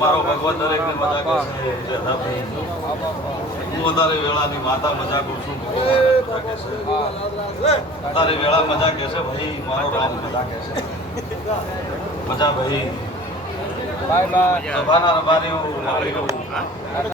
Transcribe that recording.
મારો ભગવાન દરેકને મજા કરશે. હું તારી વેળાની માતા મજા કરું છું. તારી વેળા મજા કહેશે ભાઈ, મારો રામ મજા કહેશે. મજા ભાઈ સભાના રબારી